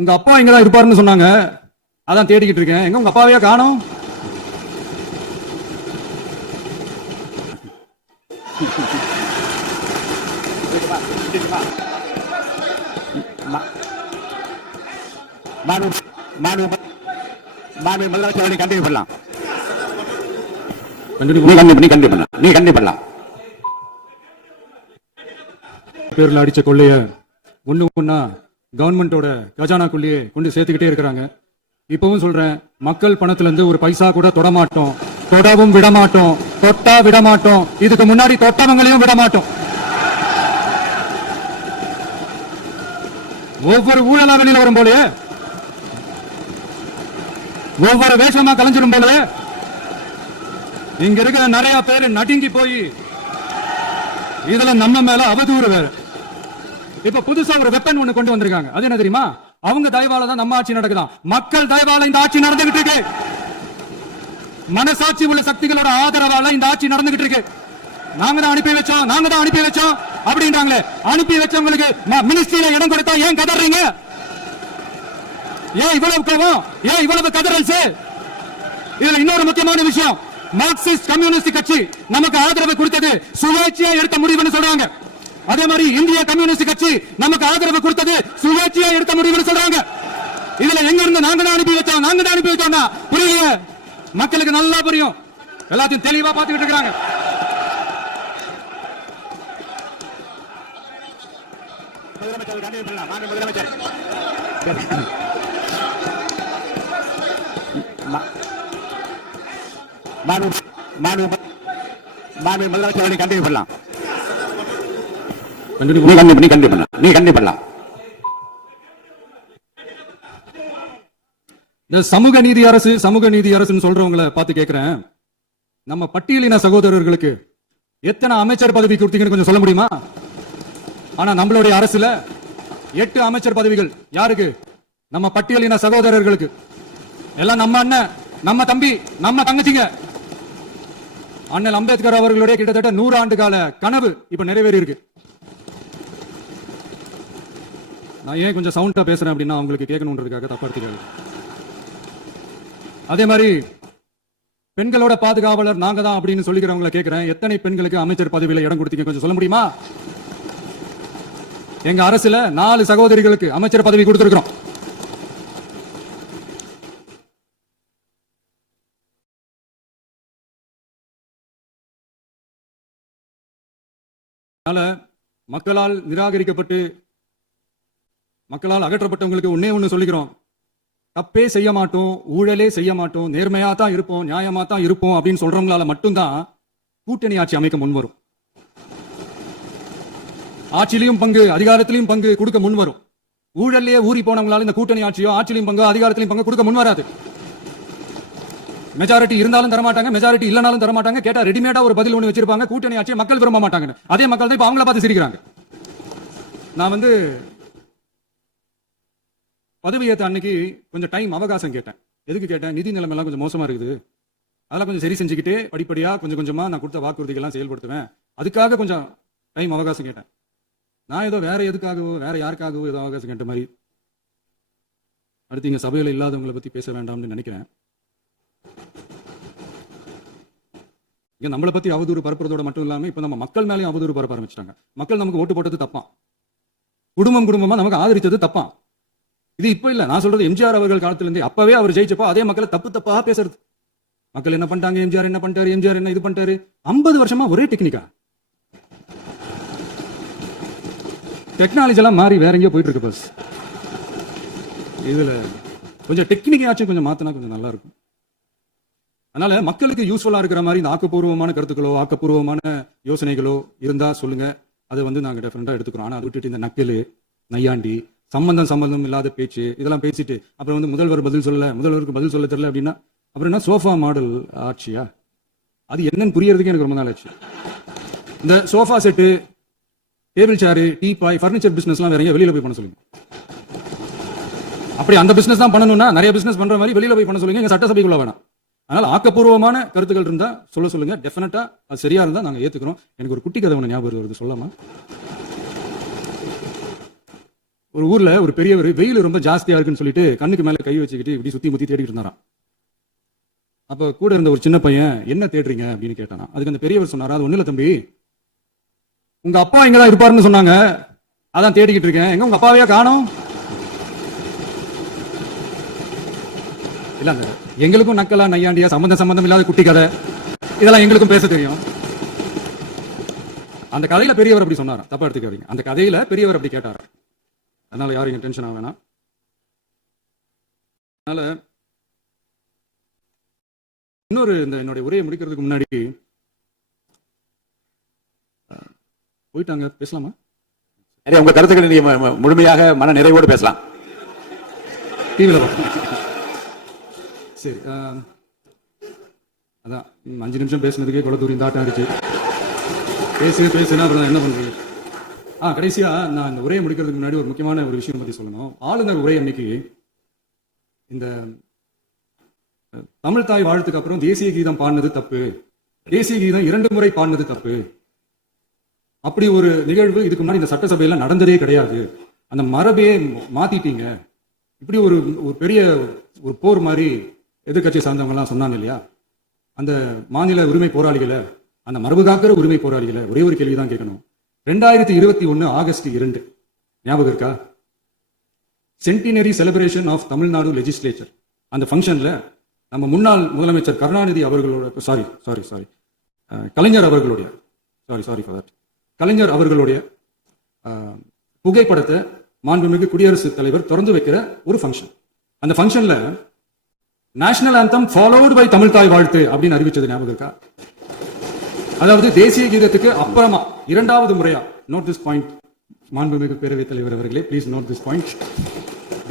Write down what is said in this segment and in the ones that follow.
உங்க அப்பா இங்கதான் இருப்பாருன்னு சொன்னாங்க, அதான் தேடிக்கிட்டு இருக்கேன். எங்க உங்க அப்பாவையா காணோம்? பேர்ல அடிச்ச கொள்ளைய ஒண்ணு ஒண்ணா கவர்மெண்டோட கஜானாக்குள்ளேயே கொண்டு சேர்த்துக்கிட்டே இருக்கிறாங்க. இப்பவும் சொல்றேன், மக்கள் பணத்துல இருந்து ஒரு பைசா கூட தொடமாட்டோம், தொடவும் விடமாட்டோம், தொட்டா விடமாட்டோம், இதுக்கு முன்னாடி தொட்டவங்களையும் விடமாட்டோம். ஒவ்வொரு ஊழலா வெளியில வரும் போலே, ஒவ்வொரு வேஷமா கலைஞ்சிரும் போலே, இங்க இருக்கிற நிறைய பேரு நடுங்கி போய் இதுல நம்ம மேல அவதூறு வேற. இப்ப புதுசா ஒரு வெப்பன் ஒண்ணு கொண்டு வந்திருக்காங்க. அது என்ன தெரியுமா? அவங்க தயவால தான் நம்ம ஆட்சி நடக்குதான். மக்கள் தயவால இந்த ஆட்சி நடந்துகிட்டு இருக்கு. மனசாட்சி உள்ள சக்திகளோட ஆதரவால இந்த ஆட்சி நடந்துகிட்டு இருக்கு. நாங்க தான் அனுப்பி வச்சோம் அப்படின்றாங்களே. அனுப்பி வச்சவங்களுக்கு மினிஸ்ட்ரியில இடம் கொடுத்தா ஏன் கதறீங்க? ஏன் இவ்வளவு கோவம்? ஏன் இவ்வளவு கதறல்ஸ்? இதுல இன்னொரு முக்கியமான விஷயம், மார்க்சிஸ்ட் கம்யூனிஸ்ட் கட்சி நமக்கு ஆதரவு கொடுத்தது சுயேட்சையா எடுத்த முடிவுன்னு சொல்றாங்க. அதே மாதிரி இந்திய கம்யூனிஸ்ட் கட்சி நமக்கு ஆதரவு கொடுத்தது சுயேட்சையா எடுத்த முடிவுன்னு சொல்றாங்க. இதுல எங்க இருந்து நாங்க தான் அனுப்பி வச்சோம் புரியல. மக்களுக்கு நல்லா புரியும், எல்லாத்தையும் தெளிவா பார்த்துக்கிட்டு இருக்காங்க. சமூக நீதி அரசு சொல்றவங்களை பார்த்து கேட்கிறேன், நம்ம பட்டியலின சகோதரர்களுக்கு எத்தனை அமைச்சர் பதவி கொடுத்தீங்கன்னு கொஞ்சம் சொல்ல முடியுமா? ஆனா நம்மளுடைய அரசுல 8 அமைச்சர் பதவிகள் யாருக்கு? நம்ம பட்டியலின சகோதரர்களுக்கு. எல்லாம் நம்ம அண்ணன், நம்ம தம்பி, நம்ம தங்கச்சிங்க. அண்ணல் அம்பேத்கர் அவர்களுடைய கிட்டத்தட்ட 100 ஆண்டு கால கனவு இப்ப நிறைவேறி இருக்கு. நான் ஏன் கொஞ்சம் சவுண்டா பேசுறேன் அப்படின்னா அவங்களுக்கு கேட்கணுன்றதுக்காக, தப்பா எடுத்துக்காது. அதே மாதிரி பெண்களோட பாதுகாவலர் நாங்க தான் அப்படின்னு சொல்லிக்கிறவங்களை கேட்கிறேன், எத்தனை பெண்களுக்கு அமைச்சர் பதவியில இடம் கொடுத்தீங்க கொஞ்சம் சொல்ல முடியுமா? எங்க அரசுல 4 சகோதரிகளுக்கு அமைச்சர் பதவி கொடுத்திருக்கிறோம். மக்களால் நிராகரிக்கப்பட்டு மக்களால் அகற்றப்பட்டவங்களுக்கு ஒண்ணு சொல்லிக்கிறோம், தப்பே செய்ய மாட்டோம், ஊழலே செய்ய மாட்டோம், நேர்மையா தான் இருப்போம், நியாயமா தான் இருப்போம் அப்படின்னு சொல்றவங்களால மட்டும்தான் கூட்டணி ஆட்சி அமைக்க முன் வரும். ஆட்சியிலையும் பங்கு, அதிகாரத்திலையும் பங்கு கொடுக்க முன் வரும். ஊழல்லையே ஊறி போனவங்களால இந்த கூட்டணி ஆட்சியோ ஆட்சியிலையும் பங்கு அதிகாரத்திலையும் பங்கு கொடுக்க முன் வராது. மெஜாரிட்டி இருந்தாலும் தரமாட்டாங்க, மெஜாரிட்டி இல்லனாலும் தரமாட்டாங்க. கேட்டா ரெடிமேடா ஒரு பதில் ஒண்ணு வச்சிருப்பாங்க, கூட்டணி ஆட்சியை மக்கள் விரும்ப மாட்டாங்க. அதே மக்கள் தான் இப்ப அவங்கள பார்த்து சிரிக்கிறாங்க. நான் பதவியேற்ற அன்னைக்கு கொஞ்சம் டைம் அவகாசம் கேட்டேன். எதுக்கு கேட்டேன்? நிதி நிலைமை எல்லாம் கொஞ்சம் மோசமா இருக்குது, அதெல்லாம் கொஞ்சம் சரி செஞ்சுக்கிட்டே படிப்படியா கொஞ்சம் கொஞ்சமா நான் கொடுத்த வாக்குறுதிகள்லாம் செயல்படுத்துவேன், அதுக்காக கொஞ்சம் டைம் அவகாசம் கேட்டேன். நான் ஏதோ வேற எதுக்காகவோ வேற யாருக்காகவோ ஏதோ அவகாசம் கேட்ட மாதிரி. அடுத்து இங்க சபையில இல்லாதவங்களை பத்தி பேச வேண்டாம்னு நினைக்கிறேன். இங்க நம்மளை பத்தி அவதூறு பரப்புறதோட மட்டும் இல்லாம இப்ப நம்ம மக்கள் மேலேயும் அவதூறு பரப்ப ஆரம்பிச்சிட்டாங்க. மக்கள் நமக்கு ஓட்டு போட்டது தப்பான், குடும்பமா நமக்கு ஆதரித்தது தப்பான். இது இப்ப இல்ல, நான் சொல்றது எம்ஜிஆர் அவர்கள் காலத்துல இருந்தே. அப்பவே அவர் ஜெயிச்சப்போ அதே மக்களை தப்பா பேசுறது. மக்கள் என்ன பண்ணிட்டாங்க, எம்ஜிஆர் என்ன பண்ணிட்டாரு, எம்ஜிஆர் என்ன இது பண்ணிட்டாரு. 50 வருஷமா ஒரே டெக்னிக்கா, டெக்னாலஜி எல்லாம் மாறி வேற எங்கேயோ போயிட்டு இருக்கு. பஸ் இதுல கொஞ்சம் டெக்னிக் ஆச்சு கொஞ்சம் மாத்தினா கொஞ்சம் நல்லா இருக்கும். அதனால மக்களுக்கு யூஸ்ஃபுல்லா இருக்கிற மாதிரி இந்த ஆக்கப்பூர்வமான கருத்துக்களோ ஆக்கப்பூர்வமான யோசனைகளோ இருந்தா சொல்லுங்க, அதை நாங்க டெஃபரெண்டா எடுத்துக்கிறோம். ஆனா அதை விட்டுட்டு இந்த நக்கலு நையாண்டி சம்பந்தம் இல்லாத பேச்சு இதெல்லாம் பேசிட்டு அப்புறம் முதல்வருக்கு பதில் சொல்ல தெரியல அப்படின்னா அப்புறம் என்ன சோஃபா மாடல் ஆட்சியா? அது என்னன்னு புரியறதுக்கு எனக்கு ரொம்ப நாள் ஆச்சு. இந்த sofa set, table chair, teapoy, furniture பிசினஸ்லாம் வேற வெளியில போய் பண்ண சொல்லுங்க. அப்படி அந்த பிசினஸ் தான் பண்ணணும்னா நிறைய பிசினஸ் பண்ற மாதிரி வெளியில போய் பண்ண சொல்லுங்க, எங்க சட்டசபைக்குள்ள வேணாம். அதனால ஆக்கப்பூர்வமான கருத்துக்கள் இருந்தா சொல்லுங்க, டெஃபினட்டா அது சரியா இருந்தா நாங்க ஏத்துக்கிறோம். எனக்கு ஒரு குட்டி கதை ஒன்று ஞாபகம் வருது, சொல்லாமா? ஒரு ஊர்ல ஒரு பெரியவர் வெயில் ரொம்ப ஜாஸ்தியா இருக்குன்னு சொல்லிட்டு கண்ணுக்கு மேல கை வச்சுக்கிட்டு இப்படி சுத்தி முத்தி தேடிட்டு இருந்தாராம். அப்ப கூட இருந்த ஒரு சின்ன பையன் என்ன தேடுறீங்க அப்படின்னு கேட்டானா. அதுக்கு அந்த பெரியவர் சொன்னாரா, அது ஒண்ணு இல்ல தம்பி, உங்க அப்பா எங்கதான் இருப்பாருன்னு சொன்னாங்க, அதான் தேடிக்கிட்டு இருக்கேன், எங்க உங்க அப்பாவையா காணோம். இல்ல எங்களுக்கும் நக்கலா நையாண்டியா சம்பந்தம் இல்லாத குட்டி கதை இதெல்லாம் எங்களுக்கும் பேச தெரியும். அந்த கதையில பெரியவர் அப்படி சொன்னாரா, தப்பா எடுத்துக்காதீங்க. அந்த கதையில பெரியவர் அப்படி கேட்டாரா, அதனால யாரும் இங்க டென்ஷன் ஆக வேணாம். அதனால இன்னொரு இந்த என்னுடைய உரையை முடிக்கிறதுக்கு முன்னாடி போயிட்டாங்க, பேசலாமா? உங்க கருத்துக்களை நீங்க முழுமையாக மன நிறைவோடு பேசலாம். டிவியில் சரி, அதான் 5 நிமிஷம் பேசுனதுக்கே கொளத்தூரி தாட்டம் இருக்கு. பேசுனா அப்புறம் என்ன பண்றீங்க? கடைசியா நான் இந்த உரையை முடிக்கிறதுக்கு முன்னாடி ஒரு முக்கியமான ஒரு விஷயம் பத்தி சொல்லணும். ஆளுநர் உரை அன்னைக்கு இந்த தமிழ் தாய் வாழ்த்துக்கு அப்புறம் தேசிய கீதம் பாடினது தப்பு, தேசிய கீதம் 2 முறை பாடினது தப்பு, அப்படி ஒரு நிகழ்வு இதுக்கு முன்னாடி இந்த சட்டசபையில நடந்ததே கிடையாது, அந்த மரபே மாத்திட்டீங்க, இப்படி ஒரு பெரிய ஒரு போர் மாதிரி எதிர்கட்சி சார்ந்தவங்க எல்லாம் சொன்னாங்க இல்லையா, அந்த மாநில உரிமை போராளிகளை, அந்த மரபு காக்கிற உரிமை போராளிகளை ஒரே ஒரு கேள்விதான் கேட்கணும். 2021 ஆகஸ்ட் 2 ஞாபகம் இருக்கா? Centenary celebration of Tamil Nadu legislature. அந்த ஃபங்க்ஷன்ல நம்ம முன்னாள் முதலமைச்சர் கருணாநிதி அவர்களோட கலைஞர் அவர்களுடைய கலைஞர் அவர்களுடைய புகைப்படத்தை மாண்புமிகு குடியரசுத் தலைவர் திறந்து வைக்கிற ஒரு ஃபங்க்ஷன். அந்த ஃபங்க்ஷன்ல national anthem followed by Tamil Thai Vazhthu அப்படின்னு அறிவிச்சது ஞாபகம் இருக்கா? அதாவது தேசிய கீதத்துக்கு அப்புறமா 2வது முறையா, நோட் திஸ் பாயிண்ட் மாண்புமிகு பேரவைத் தலைவர் அவர்களே, ப்ளீஸ் நோட் திஸ் பாயிண்ட்,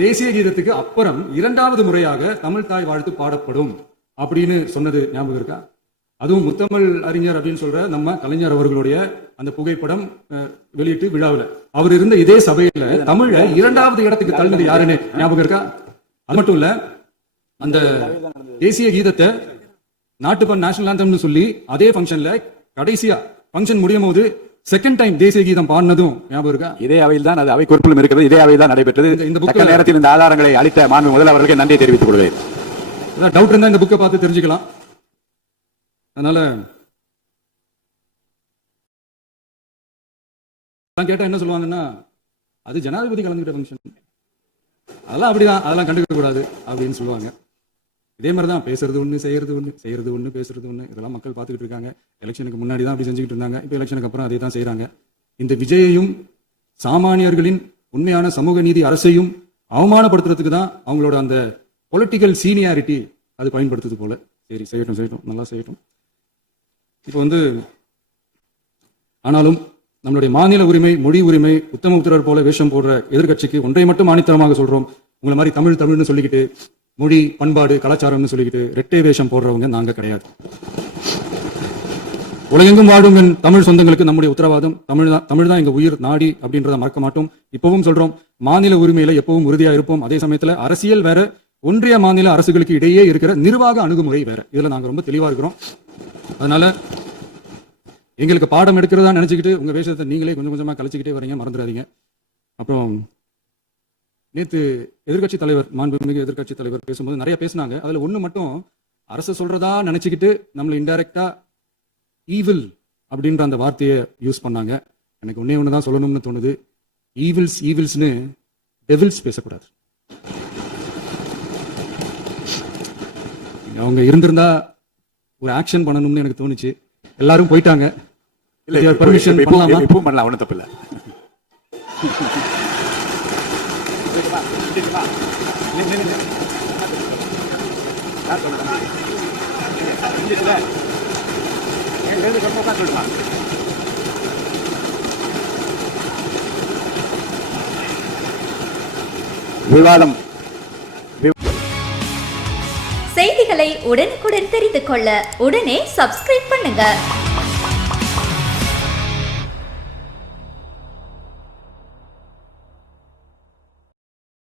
தேசிய கீதத்துக்கு அப்புறம் 2வது முறையாக தமிழ் தாய் வாழ்த்து பாடப்படும் அப்படின்னு சொன்னது ஞாபகம் இருக்கா? அதுவும் முத்தமிழ் அறிஞர் அப்படின்னு சொல்ற நம்ம கலைஞர் அவர்களுடைய அந்த புகைப்படம் வெளியிட்டு விழாவில் அவர் இருந்த இதே சபையில தமிழ 2வது இடத்துக்கு தள்ளினது யாருன்னு ஞாபகம் இருக்கா? அது மட்டும் இல்ல, அந்த தேசிய கீதத்தை நாட்டுப்பண் நேஷனல் ஆந்தம்னு சொல்லி அதே ஃபங்க்ஷன்ல கடைசியா ஃபங்க்ஷன் முடியும் போது செகண்ட் டைம் தேசிய கீதம் பாடினதும் ஞாபகம் இருக்கா? இதே அவையில் தான், அது அவை குறிப்பிலும் இருக்கிறது, இதே அவையில் தான் நடைபெற்றது. இந்த புக் நேரத்தில் இந்த ஆதாரங்களை அளித்த மாண்பு முதல்வர்களுக்கு நன்றி தெரிவித்துக் கொள்வேன். டவுட் இருந்தா இந்த புக்கை பார்த்து தெரிஞ்சுக்கலாம். அதனால கேட்டா என்ன சொல்லுவாங்கன்னா, அது ஜனாதிபதி கலந்துகிட்ட ஃபங்க்ஷன், அதெல்லாம் அப்படிதான், அதெல்லாம் கண்டுக்க கூடாது அப்படின்னு சொல்லுவாங்க. இதே மாதிரி தான் பேசுறது ஒண்ணு, செய்யறது ஒண்ணு, பேசுறது ஒண்ணு, இதெல்லாம் மக்கள் பார்த்துக்கிட்டு இருக்காங்க. எலெக்ஷனுக்கு முன்னாடி தான் அப்படி செஞ்சுக்கிட்டு இருந்தாங்க, இப்போ எலெக்ஷனுக்கு அப்புறம் அதே தான் செய்யறாங்க. இந்த விஜயையும் சாமானியர்களின் உண்மையான சமூக நீதி அரசையும் அவமானப்படுத்துறதுக்கு தான் அவங்களோட அந்த பொலிட்டிக்கல் சீனியாரிட்டி அது பயன்படுத்துது போல. சரி, செய்யட்டும், நல்லா செய்யட்டும். இப்போ ஆனாலும் நம்மளுடைய மாநில உரிமை, மொழி உரிமை, உத்தமபுத்திரர் போல வேஷம் போடுற எதிர்கட்சிக்கு ஒன்றை மட்டும் ஆணித்தரமாக சொல்றோம். உங்களை மாதிரி தமிழ்னு சொல்லிக்கிட்டு, மொழி, பண்பாடு, கலாச்சாரம்னு சொல்லிக்கிட்டு ரெட்டை வேஷம் போடுறவங்க நாங்க கிடையாது. உலகெங்கும் வாழும் என் தமிழ் சொந்தங்களுக்கு நம்முடைய உத்தரவாதம் தமிழ் தான் எங்க உயிர் நாடி அப்படின்றத மறக்க மாட்டோம். இப்பவும் சொல்றோம், மாநில உரிமையில எப்பவும் உறுதியா இருப்போம். அதே சமயத்துல அரசியல் வேற, ஒன்றிய மாநில அரசுகளுக்கு இடையே இருக்கிற நிர்வாக அணுகுமுறை வேற, இதுல நாங்க ரொம்ப தெளிவா இருக்கிறோம். அதனால எங்களுக்கு பாடம் எடுக்கிறதா நினைச்சுக்கிட்டு உங்க வேஷத்தை நீங்களே கொஞ்சம் கொஞ்சமா கழிச்சுக்கிட்டே வரீங்க, மறந்துடாதீங்க. அப்புறம் நேத்து எதிர்கட்சி தலைவர், மாண்புமிகு எதிர்கட்சி தலைவர் பேசும்போது நிறைய பேசினாங்க. அதுல ஒண்ணு மட்டும் அரசு சொல்றதா நினைச்சுக்கிட்டு நம்மள இன்டைரக்டா ஈவில் அப்படின்ற அந்த வார்த்தையை யூஸ் பண்ணாங்க. எனக்கு ஒண்ணுதான் சொல்லணும்னு தோணுது, ஈவில்ஸ்னு டெவில்ஸ் பேசக்கூடாது. அவங்க இருந்திருந்தா ஒரு ஆக்ஷன் பண்ணணும்னு எனக்கு தோணுச்சு. எல்லாரும் போயிட்டாங்க. இல்ல, பர்மிஷன் பண்ணலாம், ஒன்றும் தப்பு இல்லை. விவாதம். செய்திகளை உடனுக்குடன் தெரிந்து கொள்ள உடனே சப்ஸ்கிரைப் பண்ணுங்க.